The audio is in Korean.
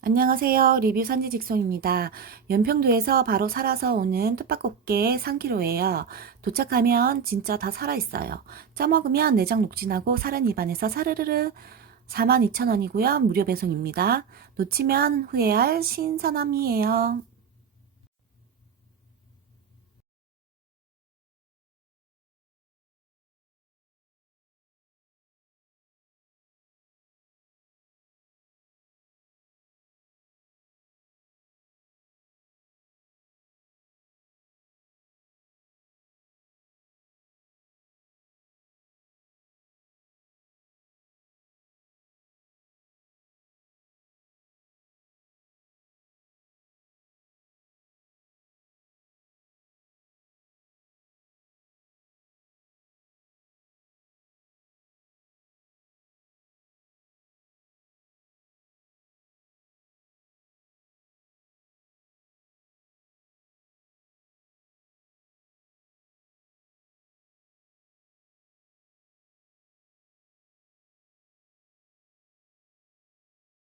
안녕하세요. 리뷰 산지 직송입니다. 연평도에서 바로 살아서 오는 톱밥꽃게 3kg예요. 도착하면 진짜 다 살아있어요. 짜먹으면 내장 녹진하고 살은 입안에서 사르르르 42,000원이고요. 무료 배송입니다. 놓치면 후회할 신선함이에요.